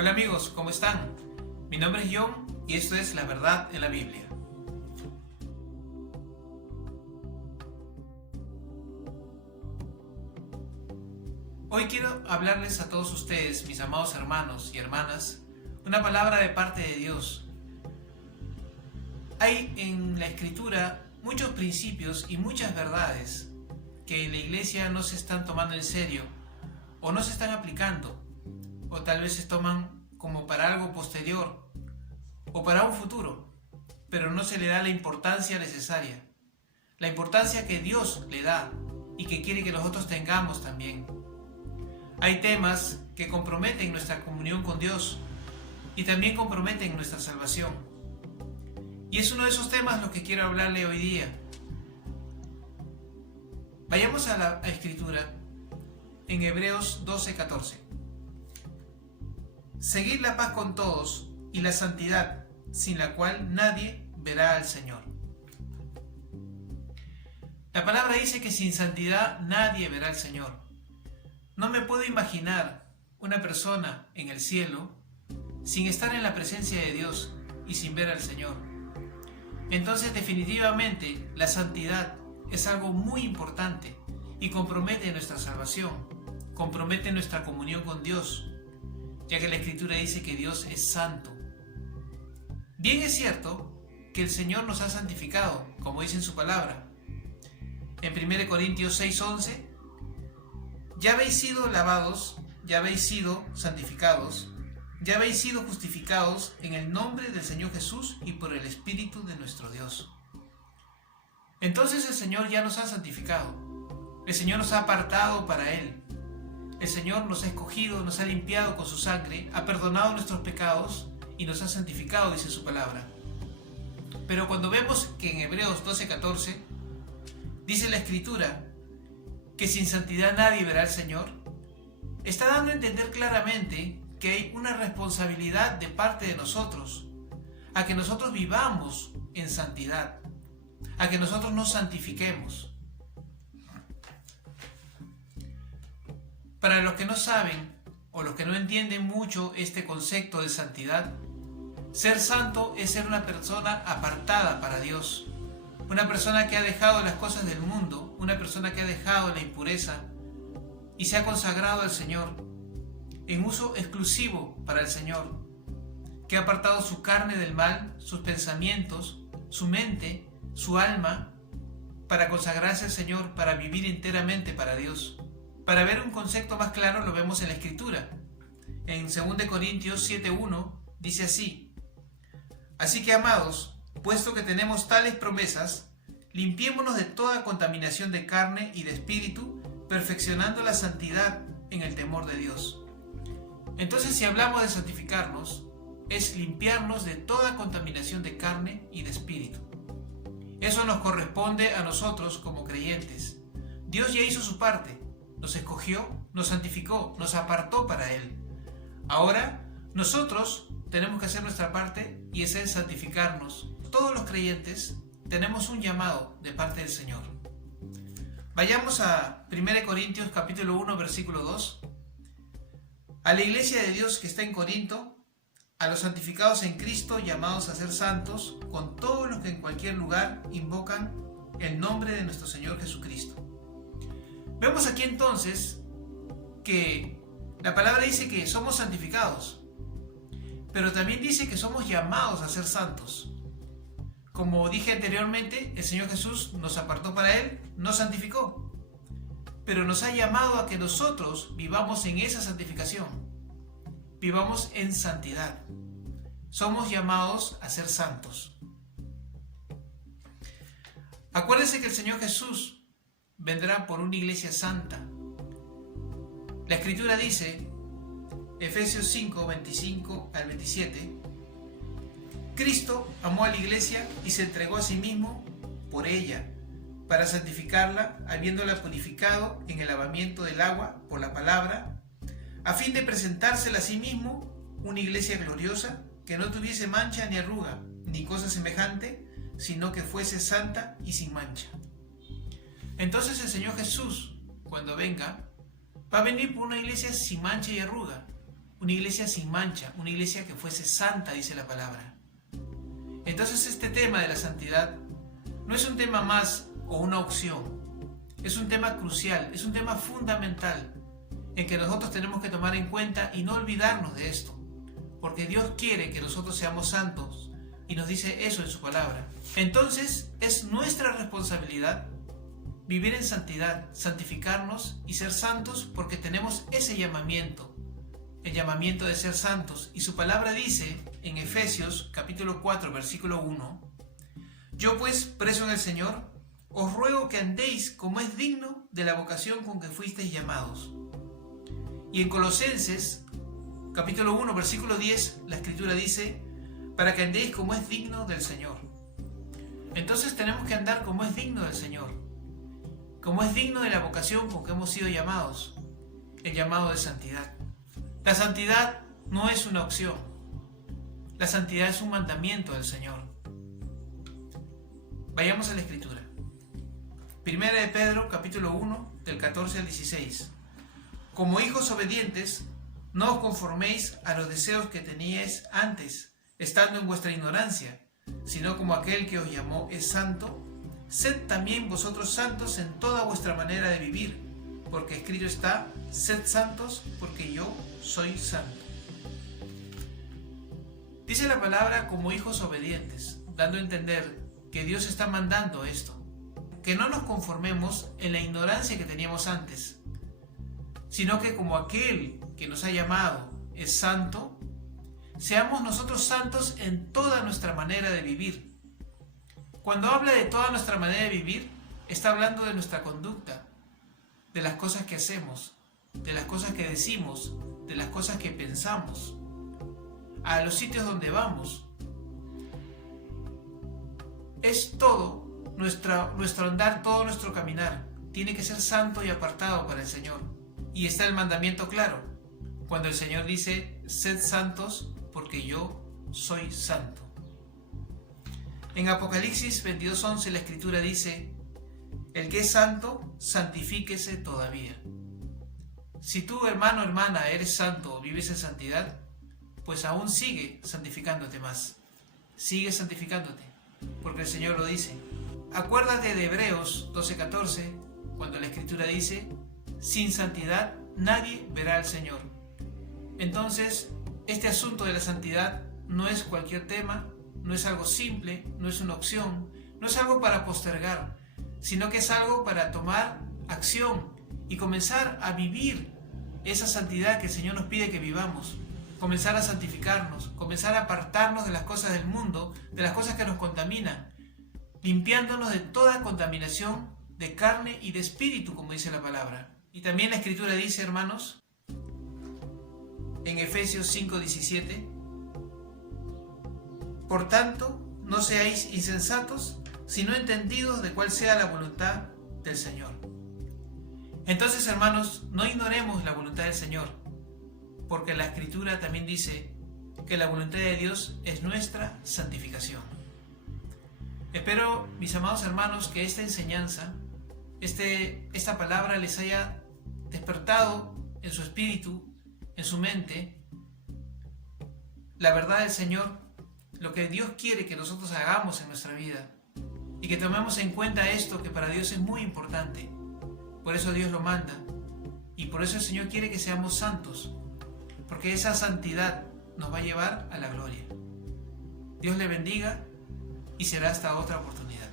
Hola amigos, ¿cómo están? Mi nombre es John y esto es La Verdad en la Biblia. Hoy quiero hablarles a todos ustedes, mis amados hermanos y hermanas, una palabra de parte de Dios. Hay en la Escritura muchos principios y muchas verdades que en la iglesia no se están tomando en serio o no se están aplicando, o tal vez se toman como para algo posterior o para un futuro, pero no se le da la importancia necesaria, la importancia que Dios le da y que quiere que nosotros tengamos también. Hay temas que comprometen nuestra comunión con Dios y también comprometen nuestra salvación. Y es uno de esos temas los que quiero hablarle hoy día. Vayamos a la Escritura en Hebreos 12:14. Seguid la paz con todos y la santidad, sin la cual nadie verá al Señor. La palabra dice que sin santidad nadie verá al Señor. No me puedo imaginar una persona en el cielo sin estar en la presencia de Dios y sin ver al Señor. Entonces, definitivamente, la santidad es algo muy importante y compromete nuestra salvación, compromete nuestra comunión con Dios, ya que la Escritura dice que Dios es santo. Bien es cierto que el Señor nos ha santificado, como dice en su palabra. En 1 Corintios 6:11, ya habéis sido lavados, ya habéis sido santificados, ya habéis sido justificados en el nombre del Señor Jesús y por el Espíritu de nuestro Dios. Entonces el Señor ya nos ha santificado, el Señor nos ha apartado para Él, el Señor nos ha escogido, nos ha limpiado con su sangre, ha perdonado nuestros pecados y nos ha santificado, dice su palabra. Pero cuando vemos que en Hebreos 12:14 dice la Escritura que sin santidad nadie verá al Señor, está dando a entender claramente que hay una responsabilidad de parte de nosotros, a que nosotros vivamos en santidad, a que nosotros nos santifiquemos. Para los que no saben o los que no entienden mucho este concepto de santidad, ser santo es ser una persona apartada para Dios, una persona que ha dejado las cosas del mundo, una persona que ha dejado la impureza y se ha consagrado al Señor en uso exclusivo para el Señor, que ha apartado su carne del mal, sus pensamientos, su mente, su alma, para consagrarse al Señor, para vivir enteramente para Dios. Para ver un concepto más claro lo vemos en la Escritura. En 2 Corintios 7:1 dice así: así que, amados, puesto que tenemos tales promesas, limpiémonos de toda contaminación de carne y de espíritu, perfeccionando la santidad en el temor de Dios. Entonces, si hablamos de santificarnos, es limpiarnos de toda contaminación de carne y de espíritu. Eso nos corresponde a nosotros como creyentes. Dios ya hizo su parte, nos escogió, nos santificó, nos apartó para Él. Ahora, nosotros tenemos que hacer nuestra parte y ese es santificarnos. Todos los creyentes tenemos un llamado de parte del Señor. Vayamos a 1 Corintios capítulo 1, versículo 2. A la iglesia de Dios que está en Corinto, a los santificados en Cristo, llamados a ser santos, con todos los que en cualquier lugar invocan el nombre de nuestro Señor Jesucristo. Vemos aquí entonces que la palabra dice que somos santificados, pero también dice que somos llamados a ser santos. Como dije anteriormente, el Señor Jesús nos apartó para Él, nos santificó, pero nos ha llamado a que nosotros vivamos en esa santificación, vivamos en santidad. Somos llamados a ser santos. Acuérdense que el Señor Jesús vendrá por una iglesia santa. La Escritura dice, Efesios 5, 25 al 27, Cristo amó a la iglesia y se entregó a sí mismo por ella, para santificarla, habiéndola purificado en el lavamiento del agua por la palabra, a fin de presentársela a sí mismo una iglesia gloriosa, que no tuviese mancha ni arruga, ni cosa semejante, sino que fuese santa y sin mancha. Entonces el Señor Jesús, cuando venga, va a venir por una iglesia sin mancha y arruga, una iglesia sin mancha, una iglesia que fuese santa, dice la palabra. Entonces este tema de la santidad no es un tema más o una opción, es un tema crucial, es un tema fundamental en que nosotros tenemos que tomar en cuenta y no olvidarnos de esto, porque Dios quiere que nosotros seamos santos y nos dice eso en su palabra. Entonces es nuestra responsabilidad vivir en santidad, santificarnos y ser santos, porque tenemos ese llamamiento, el llamamiento de ser santos. Y su palabra dice en Efesios capítulo 4 versículo 1: yo pues, preso en el Señor, os ruego que andéis como es digno de la vocación con que fuisteis llamados. Y en Colosenses capítulo 1 versículo 10 la escritura dice: para que andéis como es digno del Señor. Entonces tenemos que andar como es digno del Señor, como es digno de la vocación con que hemos sido llamados, el llamado de santidad. La santidad no es una opción, la santidad es un mandamiento del Señor. Vayamos a la escritura. Primera de Pedro capítulo 1 del 14 al 16. Como hijos obedientes, no os conforméis a los deseos que teníais antes, estando en vuestra ignorancia, sino como aquel que os llamó es santo, sed también vosotros santos en toda vuestra manera de vivir, porque escrito está: sed santos, porque yo soy santo. Dice la palabra como hijos obedientes, dando a entender que Dios está mandando esto, que no nos conformemos en la ignorancia que teníamos antes, sino que como aquel que nos ha llamado es santo, seamos nosotros santos en toda nuestra manera de vivir. Cuando habla de toda nuestra manera de vivir, está hablando de nuestra conducta, de las cosas que hacemos, de las cosas que decimos, de las cosas que pensamos, a los sitios donde vamos. Es todo nuestro andar, todo nuestro caminar. Tiene que ser santo y apartado para el Señor. Y está el mandamiento claro, cuando el Señor dice: sed santos, porque yo soy santo. En Apocalipsis 22:11 la escritura dice: el que es santo, santifíquese todavía. Si tú, hermano o hermana, eres santo o vives en santidad, pues aún sigue santificándote más. Sigue santificándote, porque el Señor lo dice. Acuérdate de Hebreos 12:14, cuando la escritura dice: sin santidad nadie verá al Señor. Entonces, este asunto de la santidad no es cualquier tema, no es algo simple, no es una opción, no es algo para postergar, sino que es algo para tomar acción y comenzar a vivir esa santidad que el Señor nos pide que vivamos. Comenzar a santificarnos, comenzar a apartarnos de las cosas del mundo, de las cosas que nos contaminan, limpiándonos de toda contaminación de carne y de espíritu, como dice la palabra. Y también la escritura dice, hermanos, en Efesios 5:17: por tanto, no seáis insensatos, sino entendidos de cuál sea la voluntad del Señor. Entonces, hermanos, no ignoremos la voluntad del Señor, porque la escritura también dice que la voluntad de Dios es nuestra santificación. Espero, mis amados hermanos, que esta enseñanza, esta palabra les haya despertado en su espíritu, en su mente, la verdad del Señor, lo que Dios quiere que nosotros hagamos en nuestra vida, y que tomemos en cuenta esto que para Dios es muy importante. Por eso Dios lo manda, y por eso el Señor quiere que seamos santos, porque esa santidad nos va a llevar a la gloria. Dios le bendiga y será hasta otra oportunidad.